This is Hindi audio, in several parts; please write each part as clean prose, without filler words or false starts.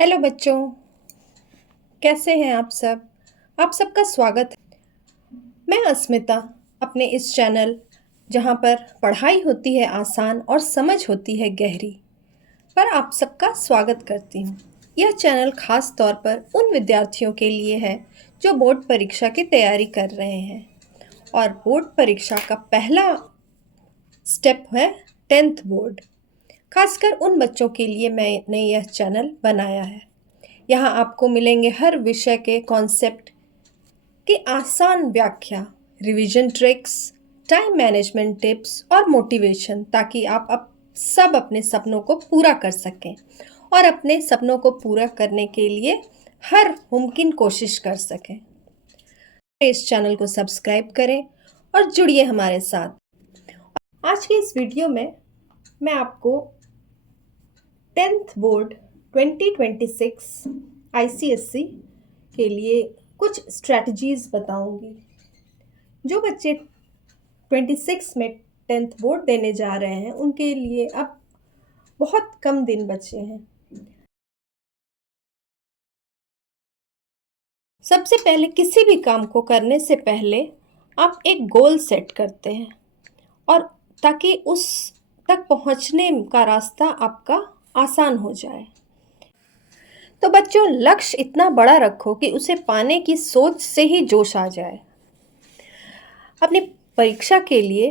हेलो बच्चों, कैसे हैं आप सब? आप सबका स्वागत है। मैं अस्मिता अपने इस चैनल जहां पर पढ़ाई होती है आसान और समझ होती है गहरी पर आप सबका स्वागत करती हूं। यह चैनल खास तौर पर उन विद्यार्थियों के लिए है जो बोर्ड परीक्षा की तैयारी कर रहे हैं और बोर्ड परीक्षा का पहला स्टेप है 10th बोर्ड। खासकर उन बच्चों के लिए मैंने यह चैनल बनाया है। यहाँ आपको मिलेंगे हर विषय के कॉन्सेप्ट की आसान व्याख्या, revision tricks, time management tips और मोटिवेशन, ताकि आप सब अपने सपनों को पूरा कर सकें और अपने सपनों को पूरा करने के लिए हर मुमकिन कोशिश कर सकें। इस चैनल को सब्सक्राइब करें और जुड़िए हमारे साथ। आज की इस वीडियो में मैं आपको 10th बोर्ड 2026 ICSE के लिए कुछ स्ट्रैटेजीज बताऊंगी। जो बच्चे 26 में 10th बोर्ड देने जा रहे हैं उनके लिए अब बहुत कम दिन बचे हैं। सबसे पहले किसी भी काम को करने से पहले आप एक गोल सेट करते हैं और ताकि उस तक पहुंचने का रास्ता आपका आसान हो जाए। तो बच्चों, लक्ष्य इतना बड़ा रखो कि उसे पाने की सोच से ही जोश आ जाए। अपनी परीक्षा के लिए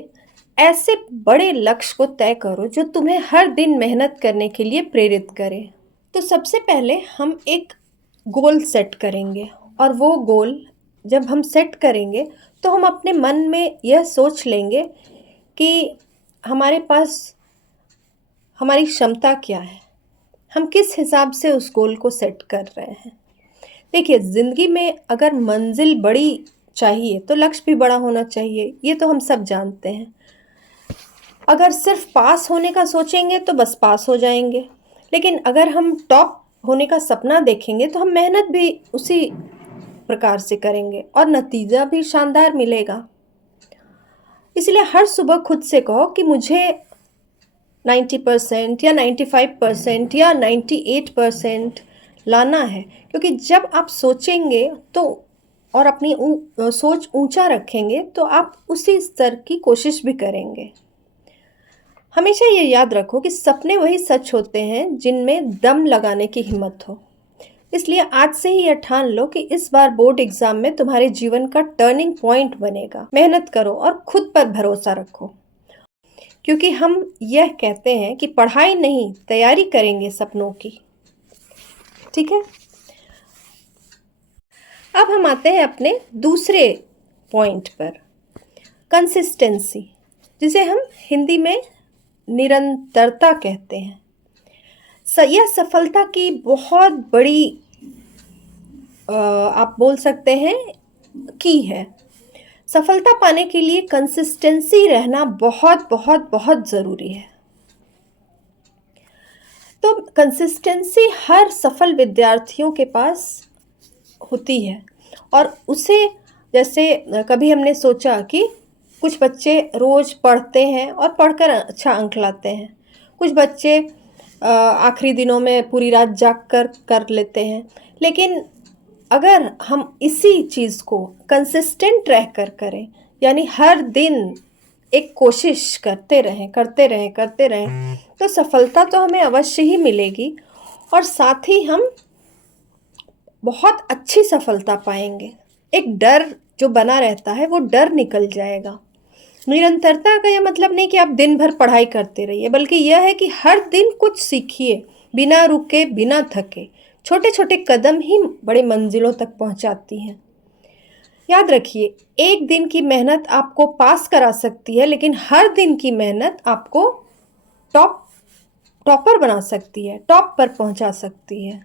ऐसे बड़े लक्ष्य को तय करो जो तुम्हें हर दिन मेहनत करने के लिए प्रेरित करे। तो सबसे पहले हम एक गोल सेट करेंगे और वो गोल जब हम सेट करेंगे तो हम अपने मन में यह सोच लेंगे कि हमारे पास हमारी क्षमता क्या है, हम किस हिसाब से उस गोल को सेट कर रहे हैं। देखिए, ज़िंदगी में अगर मंजिल बड़ी चाहिए तो लक्ष्य भी बड़ा होना चाहिए, ये तो हम सब जानते हैं। अगर सिर्फ पास होने का सोचेंगे तो बस पास हो जाएंगे, लेकिन अगर हम टॉप होने का सपना देखेंगे तो हम मेहनत भी उसी प्रकार से करेंगे और नतीजा भी शानदार मिलेगा। इसलिए हर सुबह खुद से कहो कि मुझे 90% या 95% या 98% लाना है, क्योंकि जब आप सोचेंगे तो और अपनी सोच ऊंचा रखेंगे तो आप उसी स्तर की कोशिश भी करेंगे। हमेशा ये याद रखो कि सपने वही सच होते हैं जिनमें दम लगाने की हिम्मत हो। इसलिए आज से ही यह ठान लो कि इस बार बोर्ड एग्जाम में तुम्हारे जीवन का टर्निंग पॉइंट बनेगा। मेहनत करो और खुद पर भरोसा रखो, क्योंकि हम यह कहते हैं कि पढ़ाई नहीं, तैयारी करेंगे सपनों की। ठीक है, अब हम आते हैं अपने दूसरे पॉइंट पर, कंसिस्टेंसी, जिसे हम हिंदी में निरंतरता कहते हैं। यह सफलता की बहुत बड़ी आप बोल सकते हैं की है। सफलता पाने के लिए कंसिस्टेंसी रहना बहुत बहुत बहुत ज़रूरी है। तो कंसिस्टेंसी हर सफल विद्यार्थियों के पास होती है और उसे, जैसे कभी हमने सोचा कि कुछ बच्चे रोज़ पढ़ते हैं और पढ़कर अच्छा अंक लाते हैं, कुछ बच्चे आखिरी दिनों में पूरी रात जाग कर लेते हैं। लेकिन अगर हम इसी चीज़ को कंसिस्टेंट रह कर करें, यानी हर दिन एक कोशिश करते रहें तो सफलता तो हमें अवश्य ही मिलेगी और साथ ही हम बहुत अच्छी सफलता पाएंगे। एक डर जो बना रहता है वो डर निकल जाएगा। निरंतरता का यह मतलब नहीं कि आप दिन भर पढ़ाई करते रहिए, बल्कि यह है कि हर दिन कुछ सीखिए, बिना रुके, बिना थके। छोटे छोटे कदम ही बड़े मंजिलों तक पहुंचाती हैं। याद रखिए, एक दिन की मेहनत आपको पास करा सकती है, लेकिन हर दिन की मेहनत आपको टॉपर बना सकती है, टॉप पर पहुंचा सकती है।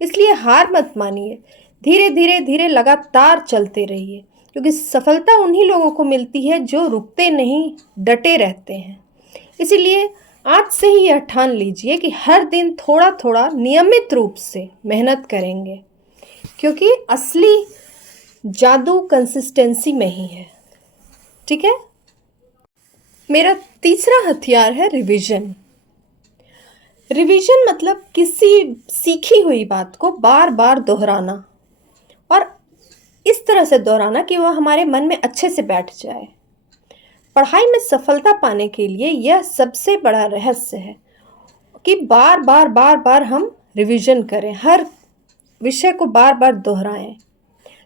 इसलिए हार मत मानिए, धीरे धीरे धीरे लगातार चलते रहिए, क्योंकि सफलता उन्हीं लोगों को मिलती है जो रुकते नहीं, डटे रहते हैं। इसीलिए आज से ही यह ठान लीजिए कि हर दिन थोड़ा थोड़ा नियमित रूप से मेहनत करेंगे, क्योंकि असली जादू कंसिस्टेंसी में ही है। ठीक है, मेरा तीसरा हथियार है रिवीजन। रिवीजन मतलब किसी सीखी हुई बात को बार बार दोहराना, और इस तरह से दोहराना कि वह हमारे मन में अच्छे से बैठ जाए। पढ़ाई में सफलता पाने के लिए यह सबसे बड़ा रहस्य है कि बार बार बार बार हम रिवीजन करें, हर विषय को बार बार दोहराएं।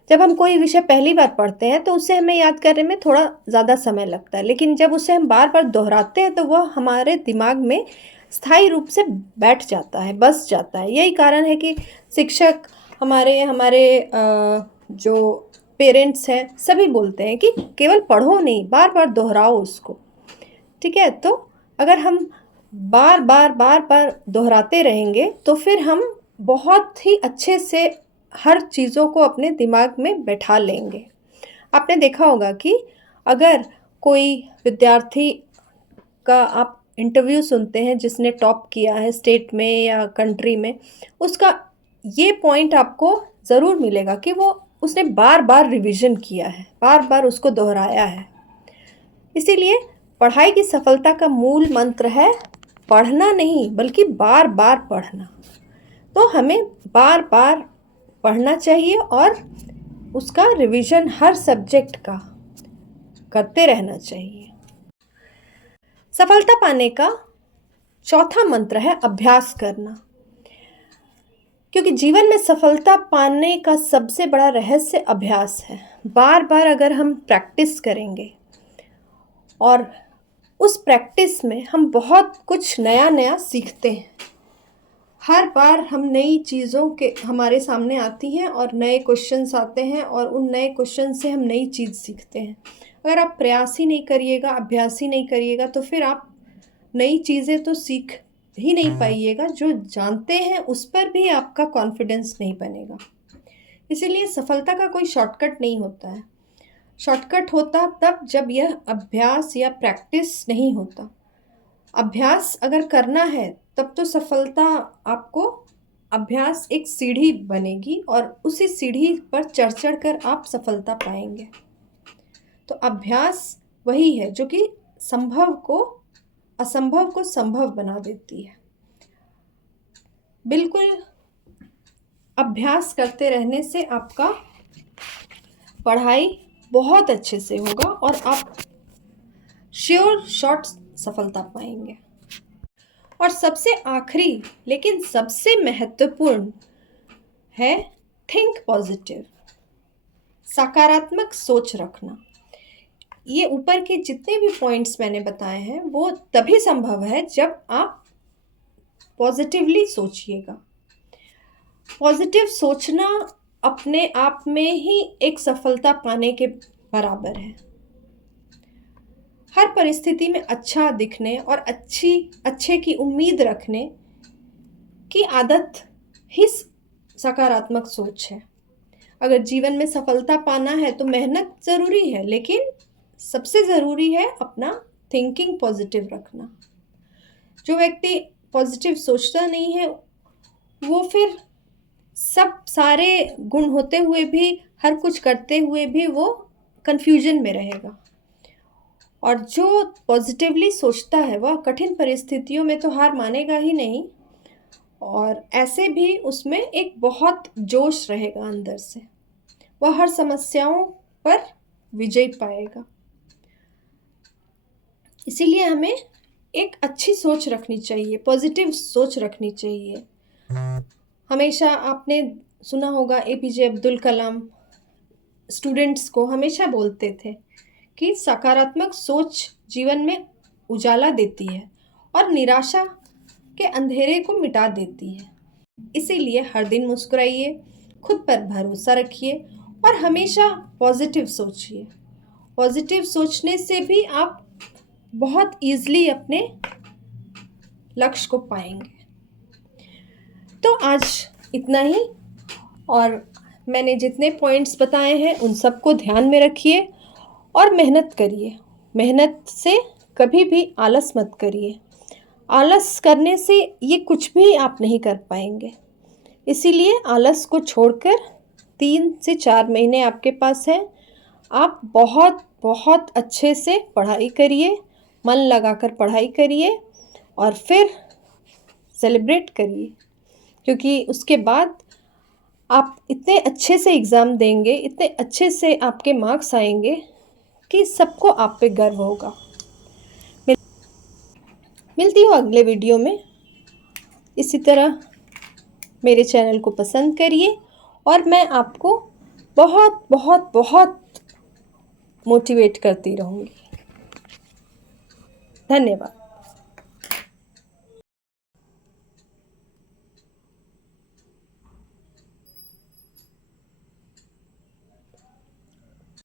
जब हम कोई विषय पहली बार पढ़ते हैं तो उसे हमें याद करने में थोड़ा ज़्यादा समय लगता है, लेकिन जब उसे हम बार बार दोहराते हैं तो वह हमारे दिमाग में स्थायी रूप से बैठ जाता है, बस जाता है। यही कारण है कि शिक्षक, हमारे हमारे जो पेरेंट्स हैं, सभी बोलते हैं कि केवल पढ़ो नहीं, बार बार दोहराओ उसको। ठीक है, तो अगर हम बार बार बार बार दोहराते रहेंगे तो फिर हम बहुत ही अच्छे से हर चीज़ों को अपने दिमाग में बैठा लेंगे। आपने देखा होगा कि अगर कोई विद्यार्थी का आप इंटरव्यू सुनते हैं जिसने टॉप किया है स्टेट में या कंट्री में, उसका ये पॉइंट आपको ज़रूर मिलेगा कि वो उसने बार बार रिवीजन किया है, बार बार उसको दोहराया है। इसीलिए पढ़ाई की सफलता का मूल मंत्र है पढ़ना नहीं, बल्कि बार बार पढ़ना। तो हमें बार बार पढ़ना चाहिए और उसका रिवीजन हर सब्जेक्ट का करते रहना चाहिए। सफलता पाने का चौथा मंत्र है अभ्यास करना, क्योंकि जीवन में सफलता पाने का सबसे बड़ा रहस्य अभ्यास है। बार बार अगर हम प्रैक्टिस करेंगे और उस प्रैक्टिस में हम बहुत कुछ नया नया सीखते हैं। हर बार हम नई चीज़ों के हमारे सामने आती हैं और नए क्वेश्चंस आते हैं और उन नए क्वेश्चन से हम नई चीज़ सीखते हैं। अगर आप प्रयास ही नहीं करिएगा, अभ्यास ही नहीं करिएगा, तो फिर आप नई चीज़ें तो सीख ही नहीं पाइएगा। जो जानते हैं उस पर भी आपका कॉन्फिडेंस नहीं बनेगा। इसीलिए सफलता का कोई शॉर्टकट नहीं होता है। शॉर्टकट होता तब जब यह अभ्यास या प्रैक्टिस नहीं होता। अभ्यास अगर करना है तब तो सफलता आपको, अभ्यास एक सीढ़ी बनेगी और उसी सीढ़ी पर चढ़ चढ़ कर आप सफलता पाएंगे। तो अभ्यास वही है जो कि असंभव को संभव बना देती है। बिल्कुल अभ्यास करते रहने से आपका पढ़ाई बहुत अच्छे से होगा और आप श्योर शॉट सफलता पाएंगे। और सबसे आखिरी लेकिन सबसे महत्वपूर्ण है थिंक पॉजिटिव, सकारात्मक सोच रखना। ये ऊपर के जितने भी पॉइंट्स मैंने बताए हैं वो तभी संभव है जब आप पॉजिटिवली सोचिएगा। पॉजिटिव सोचना अपने आप में ही एक सफलता पाने के बराबर है। हर परिस्थिति में अच्छा दिखने और अच्छे की उम्मीद रखने की आदत ही सकारात्मक सोच है। अगर जीवन में सफलता पाना है तो मेहनत ज़रूरी है, लेकिन सबसे ज़रूरी है अपना थिंकिंग पॉजिटिव रखना। जो व्यक्ति पॉजिटिव सोचता नहीं है वो फिर सब सारे गुण होते हुए भी, हर कुछ करते हुए भी वो कन्फ्यूजन में रहेगा। और जो पॉजिटिवली सोचता है वह कठिन परिस्थितियों में तो हार मानेगा ही नहीं, और ऐसे भी उसमें एक बहुत जोश रहेगा अंदर से। वह हर समस्याओं पर विजय पाएगा। इसीलिए हमें एक अच्छी सोच रखनी चाहिए, पॉजिटिव सोच रखनी चाहिए। हमेशा आपने सुना होगा एपीजे अब्दुल कलाम स्टूडेंट्स को हमेशा बोलते थे कि सकारात्मक सोच जीवन में उजाला देती है और निराशा के अंधेरे को मिटा देती है। इसीलिए हर दिन मुस्कुराइए, खुद पर भरोसा रखिए और हमेशा पॉजिटिव सोचिए। पॉजिटिव सोचने से भी आप बहुत ईज़िली अपने लक्ष्य को पाएंगे। तो आज इतना ही, और मैंने जितने पॉइंट्स बताए हैं उन सबको ध्यान में रखिए और मेहनत करिए। मेहनत से कभी भी आलस मत करिए। आलस करने से ये कुछ भी आप नहीं कर पाएंगे। इसीलिए आलस को छोड़कर 3 से 4 महीने आपके पास हैं। आप बहुत बहुत अच्छे से पढ़ाई करिए, मन लगाकर पढ़ाई करिए और फिर सेलिब्रेट करिए, क्योंकि उसके बाद आप इतने अच्छे से एग्ज़ाम देंगे, इतने अच्छे से आपके मार्क्स आएँगे कि सबको आप पे गर्व होगा। मिलती हूँ अगले वीडियो में। इसी तरह मेरे चैनल को पसंद करिए और मैं आपको बहुत बहुत बहुत मोटिवेट करती रहूँगी। धन्यवाद।